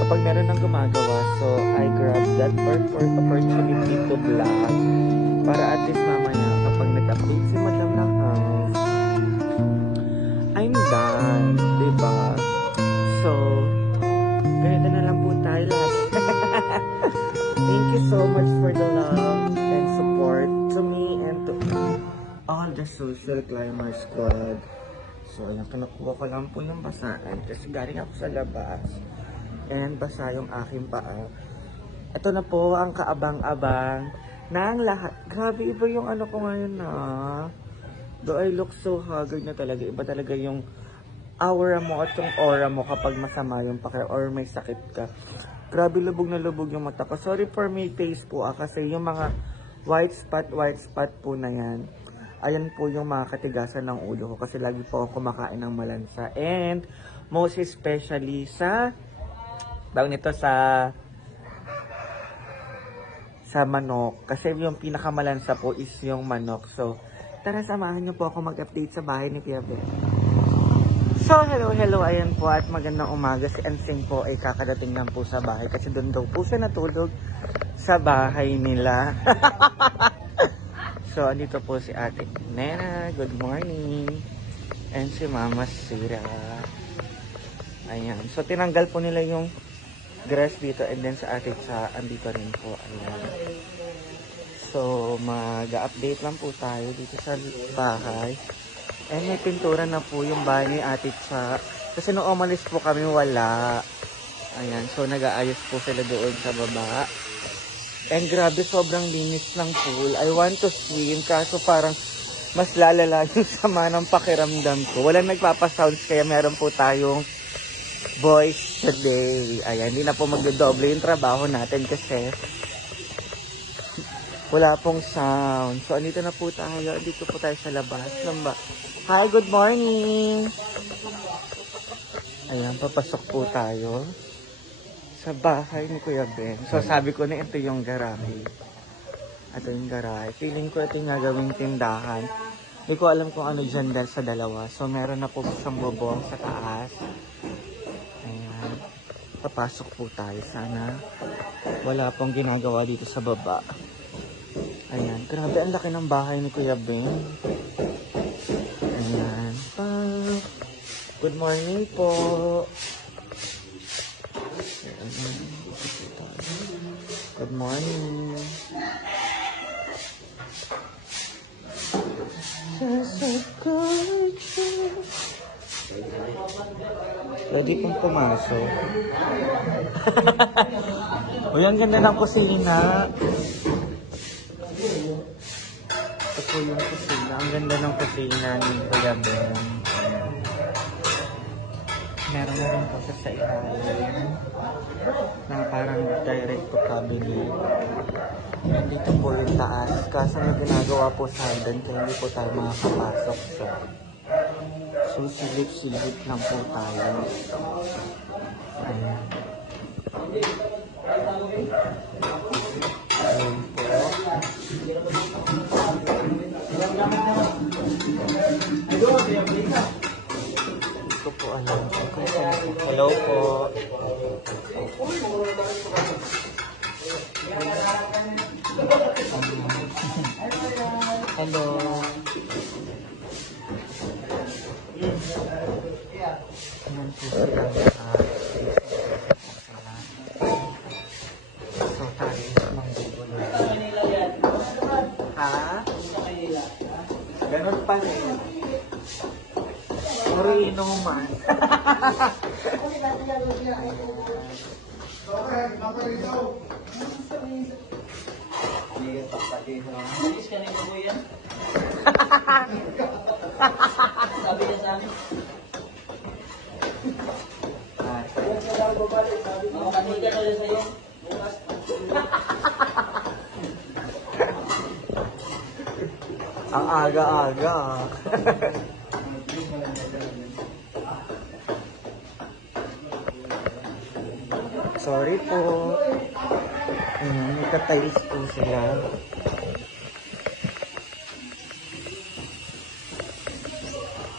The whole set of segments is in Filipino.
Kapag meron ng gumagawa, so I grab that opportunity to vlog para at least mamaya kapag nag-update si Madam ng house, I'm done, diba? So, ganito na lang po tayo lahat. Thank you so much for the love and support to me and to all the Social Climber Squad. So, ayan, kinukuha ko lang po yung basaan kasi galing ako sa labas. And basa yung aking paa. Ito na po ang kaabang-abang ng lahat. Grabe, iba yung ano ko ngayon na. Do I look so haggard na talaga. Iba talaga yung aura mo at yung aura mo kapag masama yung pake or may sakit ka. Grabe, lubog na lubog yung mata ko. Sorry for my face po kasi yung mga white spot po na yan. Ayan po yung mga katigasan ng ulo ko kasi lagi po ako kumakain ng malansa. And most especially sa nito sa manok. Kasi yung pinakamalansa po is yung manok. So, tara samahan niyo po ako mag-update sa bahay ni Kuya Ben. So, hello. Ayan po at magandang umaga. Si Ansing po ay kakadating lang po sa bahay. Kasi doon daw po siya natulog sa bahay nila. So, andito po si Ate Nena. Good morning. And si Mama Sira. Ayan. So, tinanggal po nila yung grass dito and then sa atin sa andito rin po. Ayan. So, mag-update lang po tayo dito sa bahay. And may pintura na po yung bahay ni Ate Cha. Kasi nung umalis po kami, wala. Ayan. So, nag-aayos po sila doon sa baba. And grabe, sobrang linis ng pool. I want to swim. Kaso parang mas lalala yung sama ng pakiramdam ko. Walang nagpapasounds kaya meron po tayong voice today. Ayan, hindi na po magdodoble yung trabaho natin kasi wala pong sound. So, andito na po tayo. Andito po tayo sa labas. Hi, good morning! Ayan, papasok po tayo sa bahay ni Kuya Ben. So, sabi ko na ito yung garahe. Ito yung garahe. Feeling ko ito yung gagawing tindahan. Hindi ko alam kung ano dyan dahil sa dalawa. So, meron na po isang bubong sa taas. Ayan. Papasok po tayo. Sana wala pong ginagawa dito sa baba. Ayan. Grabe, ang laki ng bahay ni Kuya Ben. Ayan. Good morning po. Ayan. Good morning. Pwede pong pumasok. Uy, ang ganda ng kusina. Ito po yung kusina. Ang ganda ng kusina ni Kuya Ben. Meron na rin po sa ilalim na parang direct to cabinet. Nandito po yung taas. Kaso may ginagawa po sa hagdan kaya hindi po tayo makakapasok. So, silip-silip lang po tayo. Ayan. Ayan po. Ito po alam ko. Hello po. Hello. Ayan po sila. So, tayo manggugo na. Ha? Ganon pa rin. Puro inuman. Sabi niya sa amin. Ang aga-aga. Sorry po. Nagka-tiles po sila.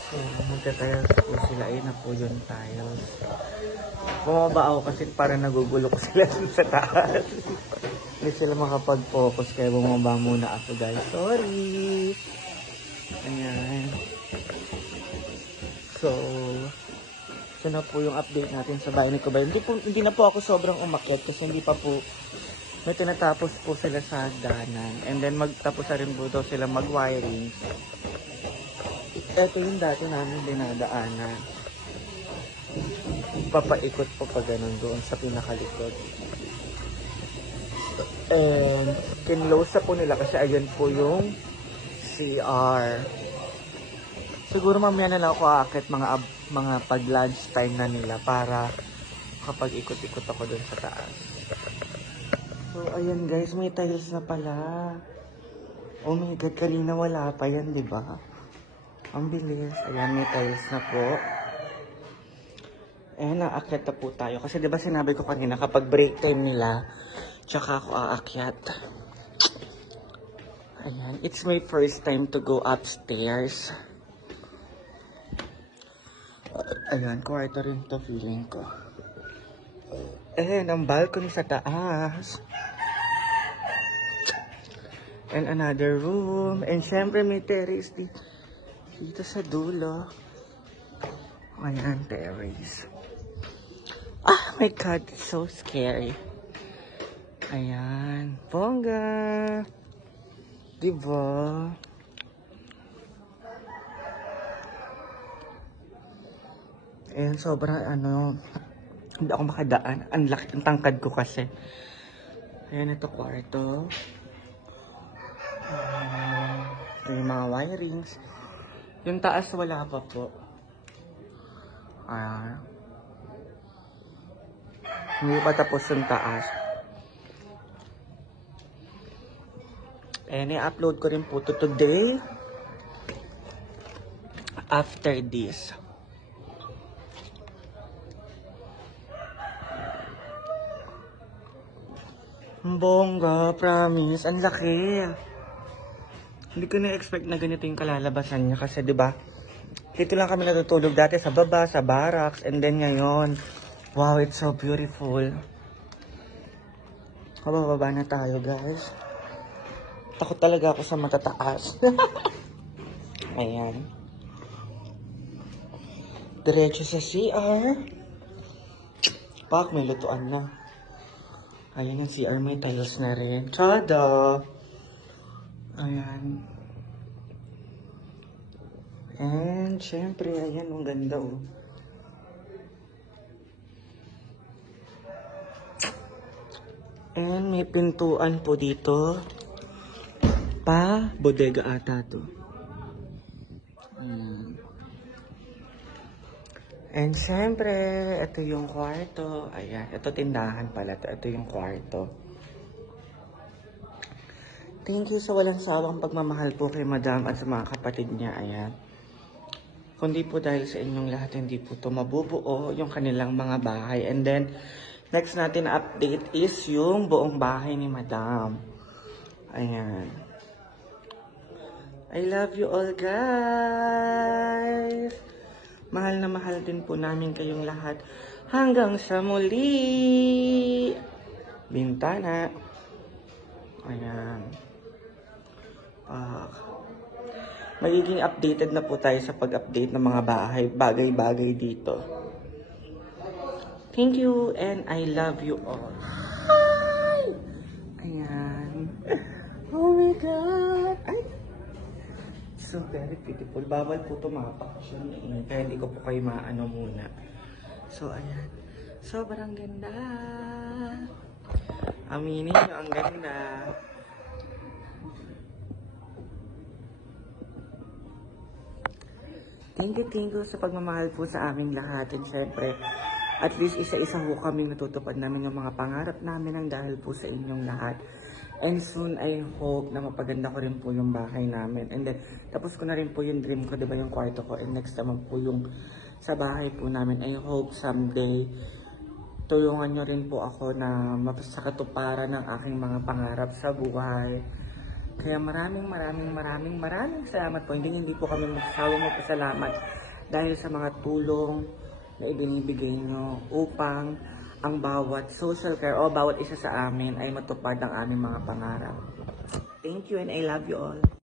So, magta-tiles po sila. Ayun na po yung tiles. Bumaba ako kasi parang nagugulo ko sila sa taas. Hindi sila makapag-focus kaya bumaba muna ako, guys. Sorry. Ayan. So, ito na po yung update natin sa bahay ni Kuya. Hindi na po ako sobrang umakyat kasi hindi pa po may tinatapos po sila sa hagdanan. And then magtapos na rin po daw sila mag-wiring. Ito yung dati namin dinadaanan. Papaikot po pa ganun doon sa pinakalikod. And kinlose na po nila kasi ayan po yung CR. Siguro mamaya na lang ako aakit mga pag-lunch time na nila para kapag ikot-ikot ako doon sa taas. So ayan guys, may tiles na pala. Oh my god, kanina wala pa yan, di ba? Ang bilis. Ayan, may tiles na po. Ayan, naakyat na po tayo. Kasi di ba sinabi ko kanina, kapag break time nila, tsaka ako aakyat. Ayan, it's my first time to go upstairs. Ayan, kwarto rin to feeling ko. Ayan, ang balcony sa taas. And another room. And syempre may terrace dito sa dulo. Ayan, terrace. Ah, my God, it's so scary. Ayan, bongga. Diba? Ayan, sobrang hindi ako makadaan. Ang laki, ang tangkad ko kasi. Ayan, ito kwarto. May mga wirings. Yung taas wala pa po. Ayan. Hindi pa tapos yung taas. Ayan, i-upload ko rin po to today. After this. Bongga, promise. Ang laki. Hindi ko na-expect na ganito yung kalalabasan niya kasi 'di ba? Dito lang kami natutulog dati sa baba, sa barracks, and then ngayon, wow, it's so beautiful. Bababa na tayo, guys. Takot talaga ako sa matataas. Ayan. Diretso sa CR. Pak, may lutuan na. Ayan ang CR, may tiles na rin. Tada! Ayan. And, syempre, ayan, ang ganda, oh. And, may pintuan po dito. Pa, bodega ata to. Ayan. And, syempre, ito yung kwarto. Ayan, ito tindahan pala. Ito yung kwarto. Thank you sa walang sawang pagmamahal po kay Madam at sa mga kapatid niya. Ayan. Kundi po dahil sa inyong lahat, hindi po ito mabubuo yung kanilang mga bahay. And then, next natin na update is yung buong bahay ni Madam. Ayan. I love you all, guys. Mahal na mahal din po namin kayong lahat. Hanggang sa muli. Bintana. Ayan. Magiging updated na po tayo sa pag-update ng mga bagay-bagay dito. Thank you and I love you all. Hi! Ayan. Oh my God! Ay! So very beautiful. Bawal po tumapak siya. Kaya hindi ko po kayo maano muna. So ayan. Sobrang ganda. Aminin nyo, ang ganda. Thank you sa pagmamahal po sa aming lahat. And syempre, At least isa-isa po kami natutupad namin yung mga pangarap namin ng dahil po sa inyong lahat. And soon, I hope na mapaganda ko rin po yung bahay namin. And then, tapos ko na rin po yung dream ko, diba, yung kwarto ko. And next naman po yung sa bahay po namin. I hope someday, tulungan nyo rin po ako na mapasakatuparan ng aking mga pangarap sa buhay. Kaya maraming salamat po. Hindi po kami magsasawang magpasalamat dahil sa mga tulong na ibinibigay nyo upang ang bawat social care o bawat isa sa amin ay matupad ang aming mga pangarap. Thank you and I love you all.